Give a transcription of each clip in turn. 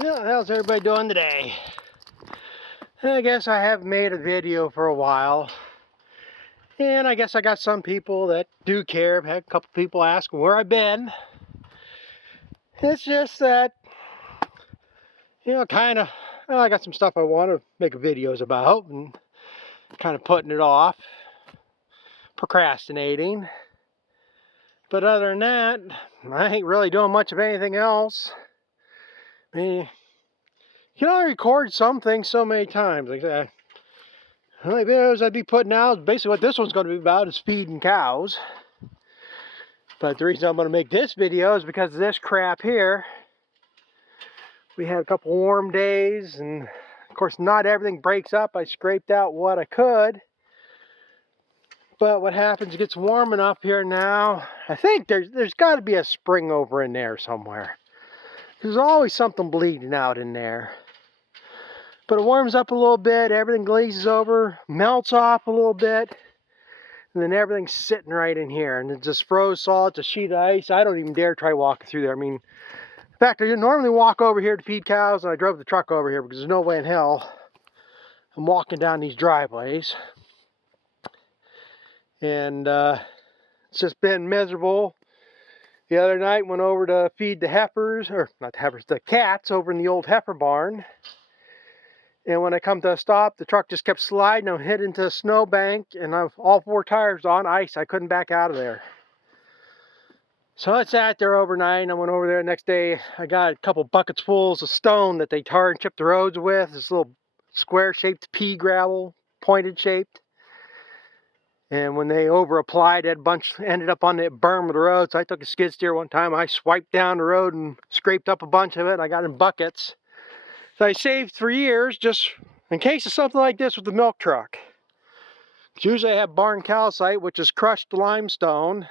Yeah, how's everybody doing today? I guess I have made a video for a while, and I guess I got some people that do care. I've had a couple people ask where I've been. It's just that, I got some stuff I want to make videos about, and kind of putting it off, procrastinating. But other than that, I ain't really doing much of anything else. I mean, you can only record some things so many times. Like that. The only videos I'd be putting out, basically what this one's going to be about, is feeding cows. But the reason I'm going to make this video is because of this crap here. We had a couple warm days, and of course not everything breaks up. I scraped out what I could. But what happens, it gets warm enough here now. I think there's got to be a spring over in there somewhere. There's always something bleeding out in there. But it warms up a little bit, everything glazes over, melts off a little bit, and then everything's sitting right in here. And it just froze solid, it's a sheet of ice. I don't even dare try walking through there. I mean, in fact, I normally walk over here to feed cows, and I drove the truck over here because there's no way in hell I'm walking down these driveways. And it's just been miserable. The other night, went over to feed the heifers, or not the heifers, the cats over in the old heifer barn. And when I come to a stop, the truck just kept sliding. I hit into a snowbank, and I've all four tires on ice. I couldn't back out of there. So I sat there overnight, and I went over there the next day. I got a couple buckets fulls of stone that they tar and chip the roads with. This little square-shaped pea gravel, pointed shaped. And when they over-applied, that bunch ended up on the berm of the road. So I took a skid steer one time. I swiped down the road and scraped up a bunch of it. I got in buckets. So I saved 3 years just in case of something like this with the milk truck. Usually I have barn calcite, which is crushed limestone.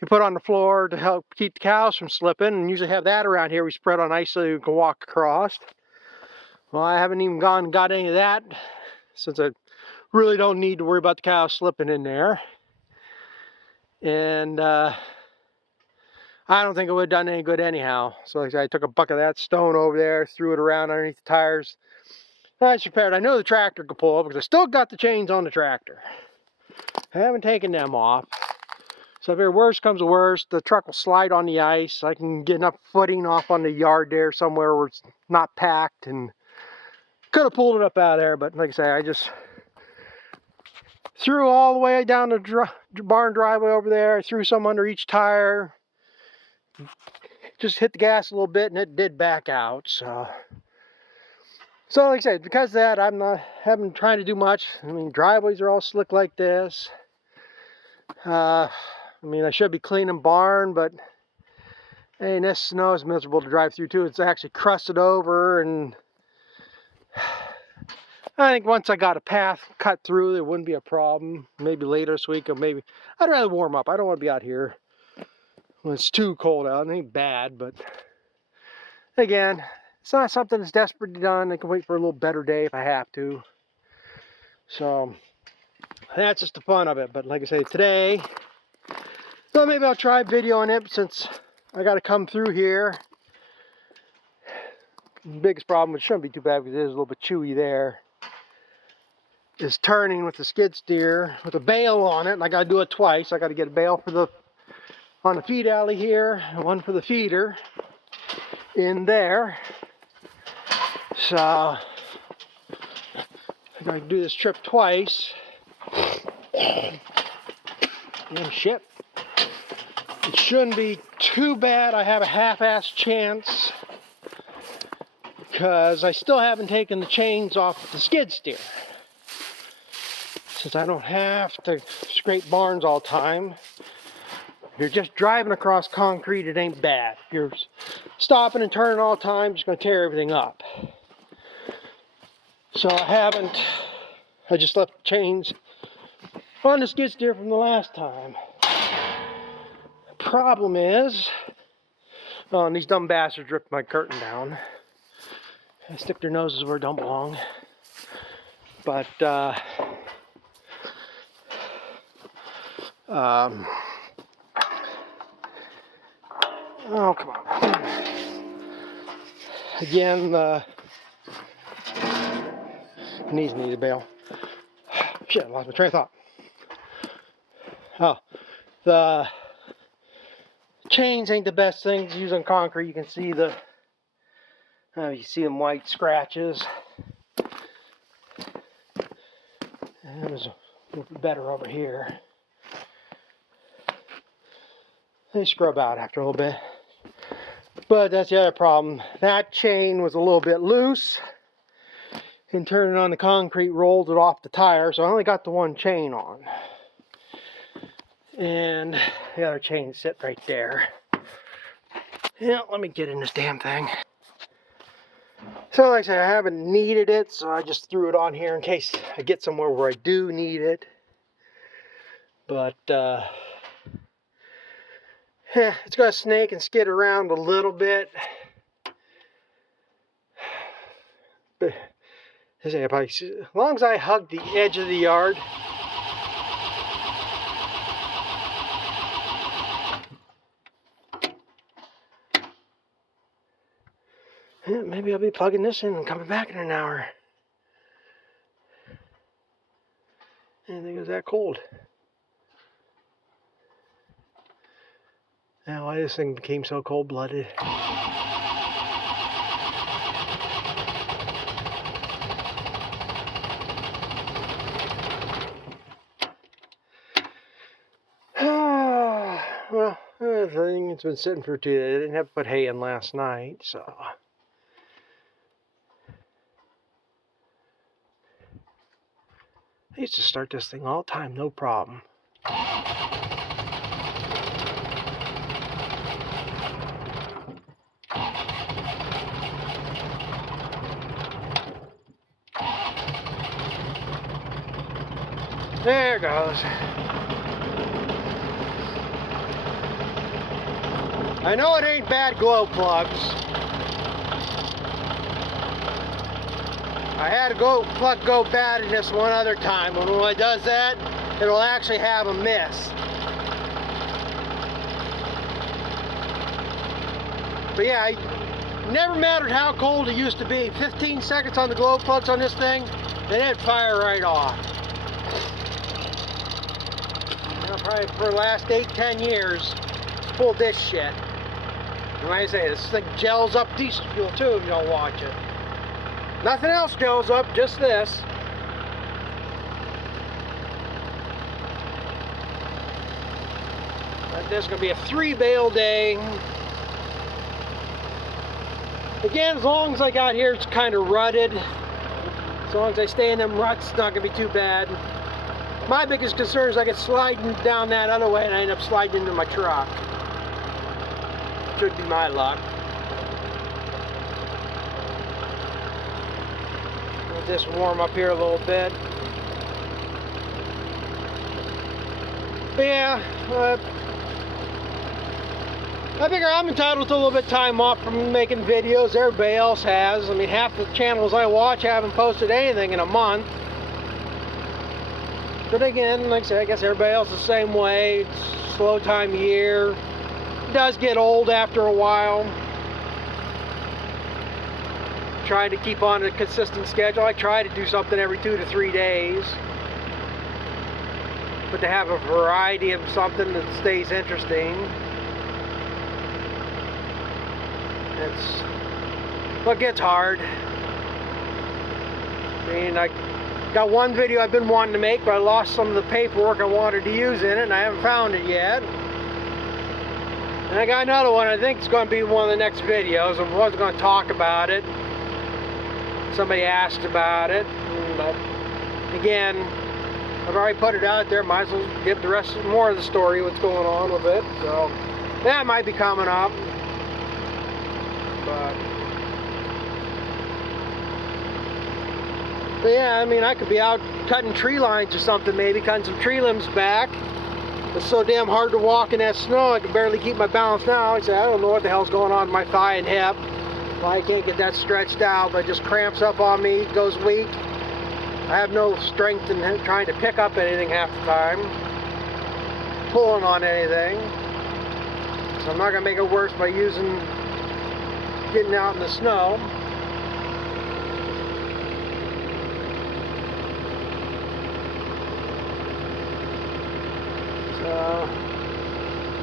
You put on the floor to help keep the cows from slipping, and usually have that around here we spread on ice so you can walk across. Well, I haven't even gone and got any of that since I really don't need to worry about the cows slipping in there. And I don't think it would have done any good anyhow. So like I said, I took a bucket of that stone over there, threw it around underneath the tires. That's prepared. I know the tractor could pull over because I still got the chains on the tractor. I haven't taken them off. So if worst comes to worst, the truck will slide on the ice. I can get enough footing off on the yard there somewhere where it's not packed, and could have pulled it up out of there, but like I say, I just threw all the way down the barn driveway over there. I threw some under each tire. Just hit the gas a little bit and it did back out. So like I said, because of that, haven't trying to do much. I mean, driveways are all slick like this. I mean, I should be cleaning barn, but hey, this snow is miserable to drive through too. It's actually crusted over, and I think once I got a path cut through, there wouldn't be a problem. Maybe later this week, or maybe I'd rather warm up. I don't want to be out here when it's too cold out. It ain't bad, but again, it's not something that's desperately done. I can wait for a little better day if I have to. So that's just the fun of it. But like I say, today, so maybe I'll try videoing it since I got to come through here. The biggest problem, which shouldn't be too bad because it is a little bit chewy there, is turning with the skid steer with a bale on it, and I got to do it twice. I got to get a bale for on the feed alley here, and one for the feeder in there. So I got to do this trip twice. And shit, it shouldn't be too bad. I have a half-assed chance because I still haven't taken the chains off the skid steer. Since I don't have to scrape barns all the time, if you're just driving across concrete, it ain't bad. If you're stopping and turning all the time, it's going to tear everything up. So I just left the chains on the skid steer from the last time. The problem is, and these dumb bastards ripped my curtain down. They stick their noses where it don't belong. But, oh, come on. again, the knees need a bail. Shit, I lost my train of thought. Oh, the chains ain't the best things to use on concrete. You can see you see them white scratches. And it was a little bit better over here. They scrub out after a little bit. But that's the other problem. That chain was a little bit loose. And turning on the concrete rolled it off the tire. So I only got the one chain on. And the other chain sit right there. Yeah, let me get in this damn thing. So like I said, I haven't needed it, so I just threw it on here in case I get somewhere where I do need it. But yeah, it's gonna snake and skid around a little bit. But as long as I hug the edge of the yard, yeah, maybe I'll be plugging this in and coming back in an hour. I didn't think it was that cold. Now, why this thing became so cold-blooded? Well, the thing, it's been sitting for 2 days. I didn't have to put hay in last night, so. I used to start this thing all the time, no problem. There it goes. I know it ain't bad glow plugs. I had a plug go bad in this one other time, and when it does that, it'll actually have a miss. But yeah, it never mattered how cold it used to be. 15 seconds on the glow plugs on this thing, and it'd fire right off. You know, probably for the last 8-10 years, pulled this shit. And like I say, this thing gels up diesel fuel too if you don't watch it. Nothing else gels up, just this. But this is going to be a 3-bale day. Again, as long as I got here, it's kind of rutted. As long as I stay in them ruts, it's not going to be too bad. My biggest concern is I get sliding down that other way and I end up sliding into my truck. Should be my luck. Let this warm up here a little bit. But yeah, I figure I'm entitled to a little bit of time off from making videos. Everybody else has. I mean, half the channels I watch haven't posted anything in a month. But again, like I said, I guess everybody else is the same way. It's a slow time of year. It does get old after a while. Trying to keep on a consistent schedule. I try to do something every 2 to 3 days. But to have a variety of something that stays interesting. It's what gets hard. I mean, I got one video I've been wanting to make, but I lost some of the paperwork I wanted to use in it, and I haven't found it yet. And I got another one I think it's going to be one of the next videos. I wasn't going to talk about it. Somebody asked about it, but again, I've already put it out there. Might as well give the rest more of the story, what's going on with it. So that might be coming up. But yeah, I mean, I could be out cutting tree lines or something, maybe cutting some tree limbs back. It's so damn hard to walk in that snow, I can barely keep my balance now. I don't know what the hell's going on with my thigh and hip. I can't get that stretched out, but it just cramps up on me, goes weak. I have no strength in trying to pick up anything half the time, pulling on anything. So I'm not going to make it worse by getting out in the snow.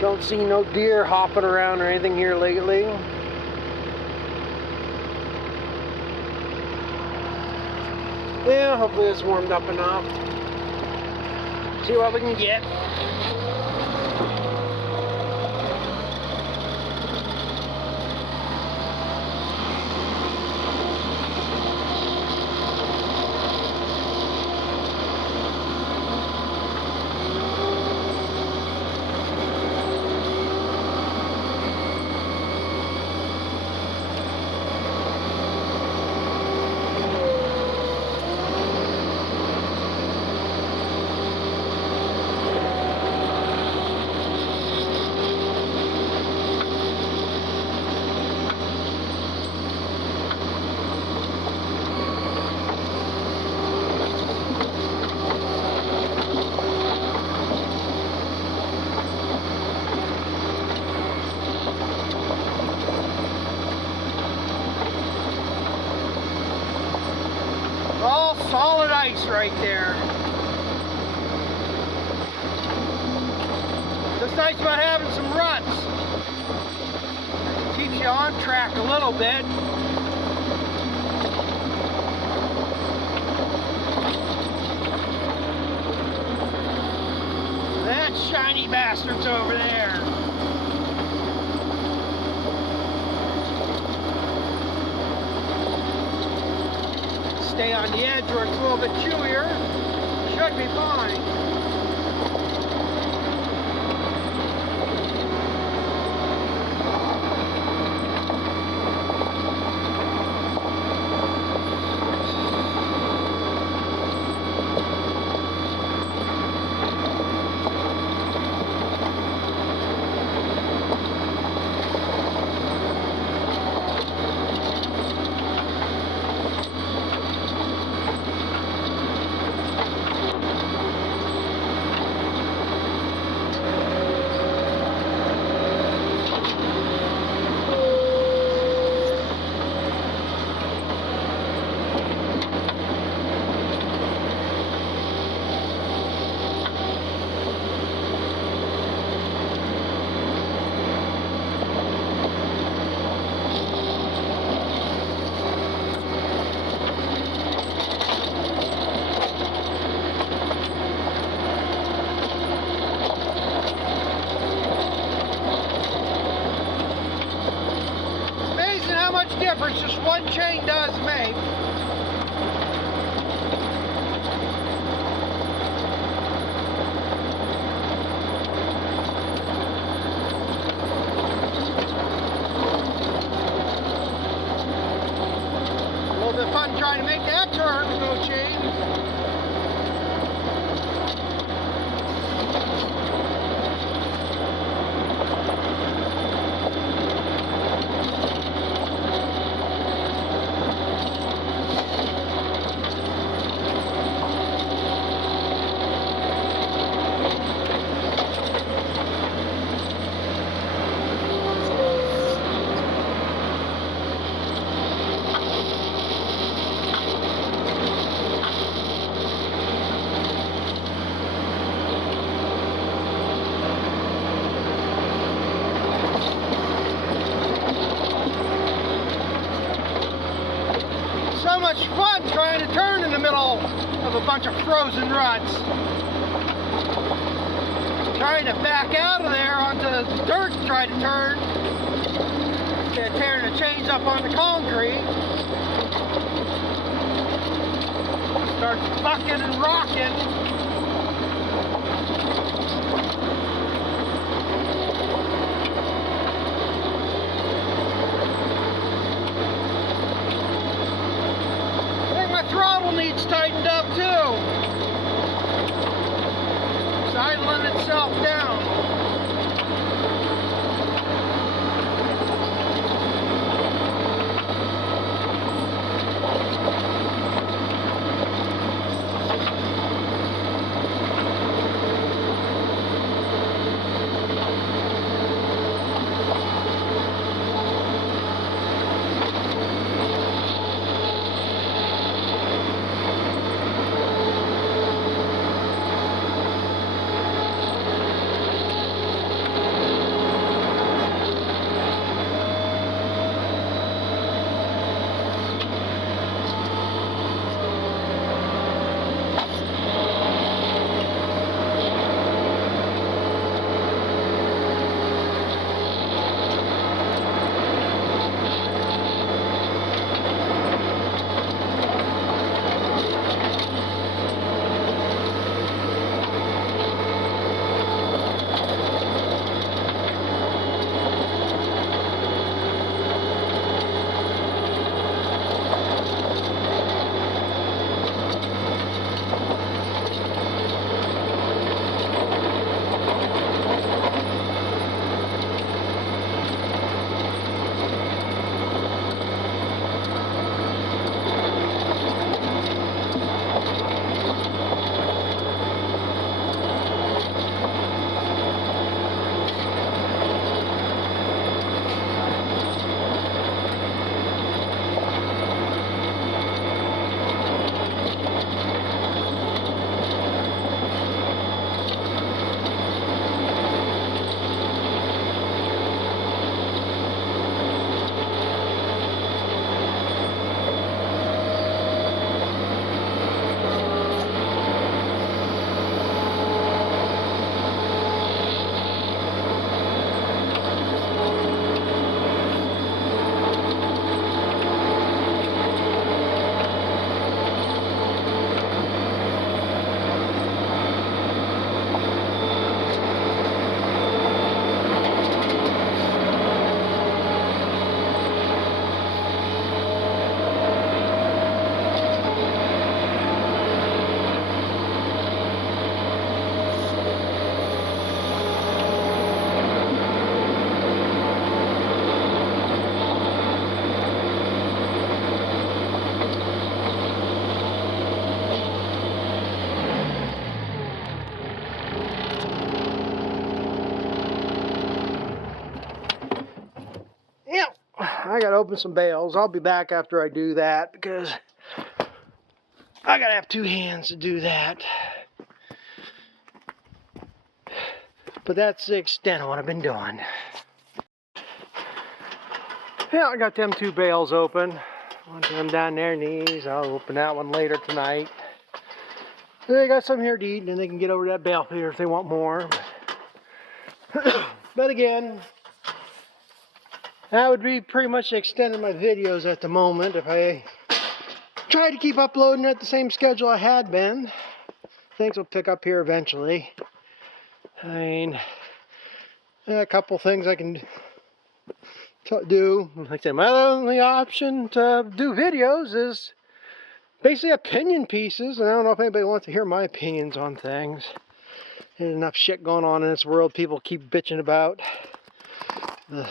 Don't see no deer hopping around or anything here lately. Yeah, hopefully it's warmed up enough. See what we can get. All solid ice right there. What's nice about having some ruts, keeps you on track a little bit. That shiny bastard's over there. Stay on the edge where it's a little bit chewier. Should be fine. Difference just one chain does make. A little bit of fun trying to make that turn with no chains. So much fun trying to turn in the middle of a bunch of frozen ruts. Trying to back out of there onto the dirt to try to turn. Instead of tearing the chains up on the concrete. Starts bucking and rocking. Throttle needs tightened up too. It's idling itself down. I gotta open some bales. I'll be back after I do that because I gotta have 2 hands to do that. But that's the extent of what I've been doing. Yeah, I got them 2 bales open. One of them down there in these. I'll open that one later tonight. They got some here to eat, and they can get over to that bale feeder if they want more. But again, that would be pretty much the extent of my videos at the moment. If I try to keep uploading at the same schedule I had been, things will pick up here eventually. I mean, a couple things I can do. Like I said, my only option to do videos is basically opinion pieces, and I don't know if anybody wants to hear my opinions on things. There's enough shit going on in this world people keep bitching about. The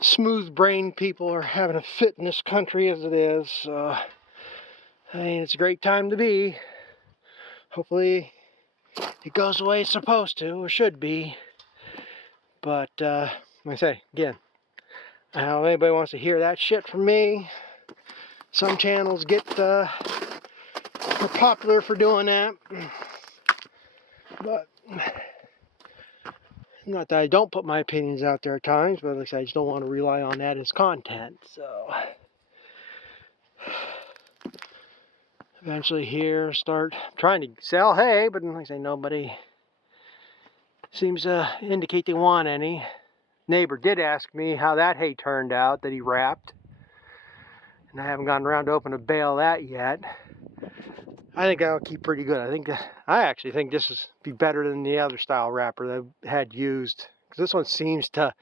smooth-brained people are having a fit in this country as it is. So, I mean, it's a great time to be. Hopefully it goes the way it's supposed to, or should be. But, like I say, again, I don't know if anybody wants to hear that shit from me. Some channels get more popular for doing that. But, not that I don't put my opinions out there at times, but like I said, I just don't want to rely on that as content. So, eventually here, start trying to sell hay, but like I say, nobody seems to indicate they want any. Neighbor did ask me how that hay turned out that he wrapped, and I haven't gotten around to open a bale of that yet. I think that'll keep pretty good. I actually think this is be better than the other style wrapper that I had used, because this one seems to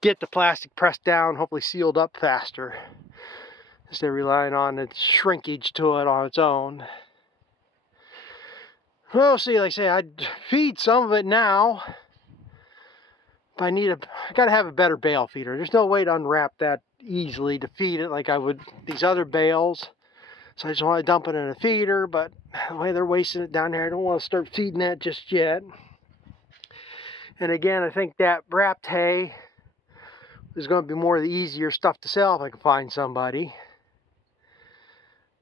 get the plastic pressed down, hopefully sealed up faster, instead of relying on its shrinkage to it on its own. Well, see, like I say, I'd feed some of it now, but I gotta have a better bale feeder. There's no way to unwrap that easily to feed it like I would these other bales. So I just want to dump it in a feeder, but the way they're wasting it down there, I don't want to start feeding that just yet. And again, I think that wrapped hay is going to be more of the easier stuff to sell if I can find somebody.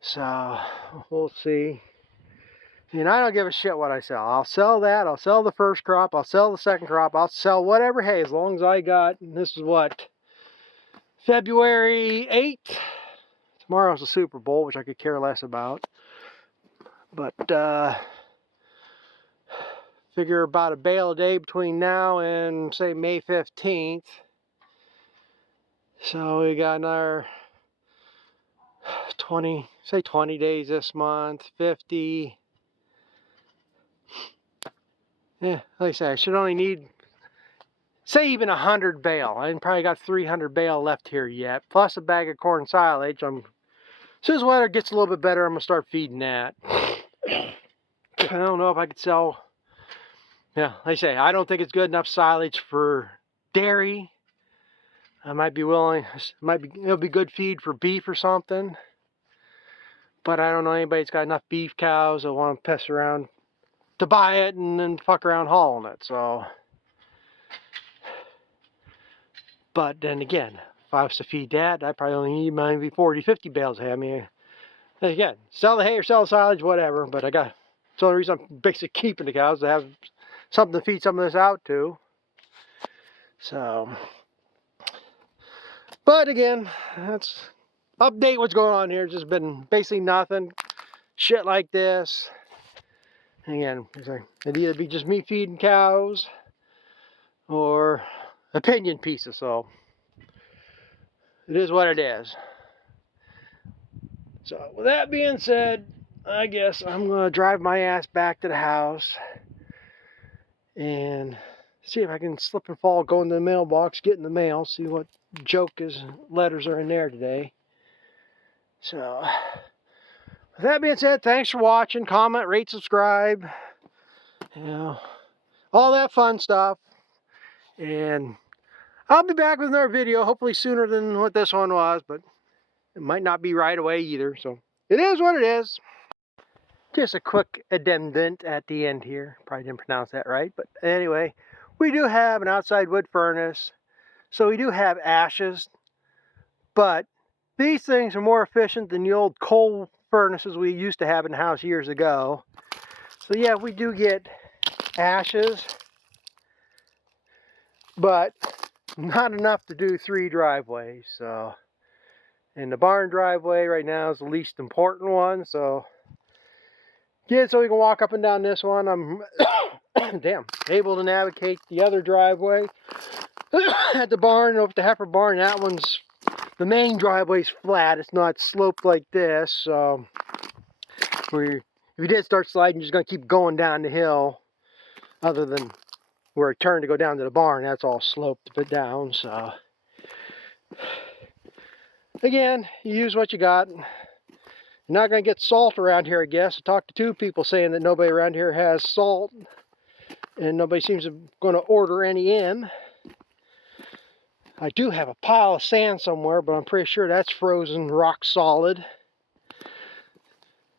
So, we'll see. And I don't give a shit what I sell. I'll sell that, I'll sell the first crop, I'll sell the second crop, I'll sell whatever hay as long as I got, and this is what, February 8th? Tomorrow's the Super Bowl, which I could care less about. But, figure about a bale a day between now and, say, May 15th. So we got another 20 days this month, 50. Yeah, like I said, I should only need, say, even 100 bale. I probably got 300 bale left here yet, plus a bag of corn silage. As soon as the weather gets a little bit better, I'm going to start feeding that. I don't know if I could sell, yeah, like I say, I don't think it's good enough silage for dairy. I might be willing, it'll be good feed for beef or something. But I don't know anybody that's got enough beef cows that want to piss around to buy it and then fuck around hauling it, so. But then again, if I was to feed that, I probably only need maybe 40, 50 bales of hay. I mean, again, sell the hay or sell the silage, whatever, but it's the only reason I'm basically keeping the cows, to have something to feed some of this out to. So, but again, that's update what's going on here. It's just been basically nothing. Shit like this. And again, it'd either be just me feeding cows or opinion pieces, so it is what it is. So with that being said, I guess I'm going to drive my ass back to the house and see if I can slip and fall, go into the mailbox, get in the mail, see what letters are in there today. So, with that being said, thanks for watching. Comment, rate, subscribe. You know, all that fun stuff. And I'll be back with another video, hopefully sooner than what this one was, but it might not be right away either. So, it is what it is. Just a quick addendum at the end here. Probably didn't pronounce that right, but anyway, we do have an outside wood furnace. So we do have ashes But these things are more efficient than the old coal furnaces we used to have in the house years ago. So yeah, we do get ashes, but not enough to do 3 driveways. So, and the barn driveway right now is the least important one. So, yeah, so we can walk up and down this one. I'm able to navigate the other driveway at the barn over the heifer barn. That one's, the main driveway's flat. It's not sloped like this. So, if you did start sliding, you're just going to keep going down the hill. Other than where it turned to go down to the barn, that's all sloped a bit down. So, again, you use what you got. You're not going to get salt around here, I guess. I talked to 2 people saying that nobody around here has salt, and nobody seems to going to order any in. I do have a pile of sand somewhere, but I'm pretty sure that's frozen rock solid.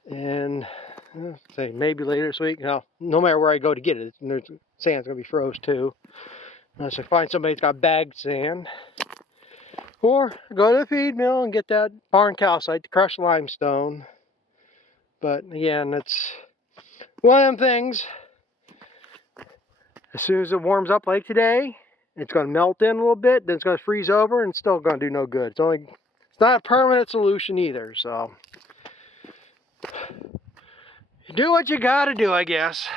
And say maybe later this week. No matter where I go to get it, sand's going to be froze too. Unless I find somebody that's got bagged sand. Or go to the feed mill and get that barn calcite, the crushed limestone. But again, it's one of them things. As soon as it warms up like today, it's going to melt in a little bit, then it's going to freeze over, and it's still going to do no good. It's not a permanent solution either, so do what you got to do, I guess.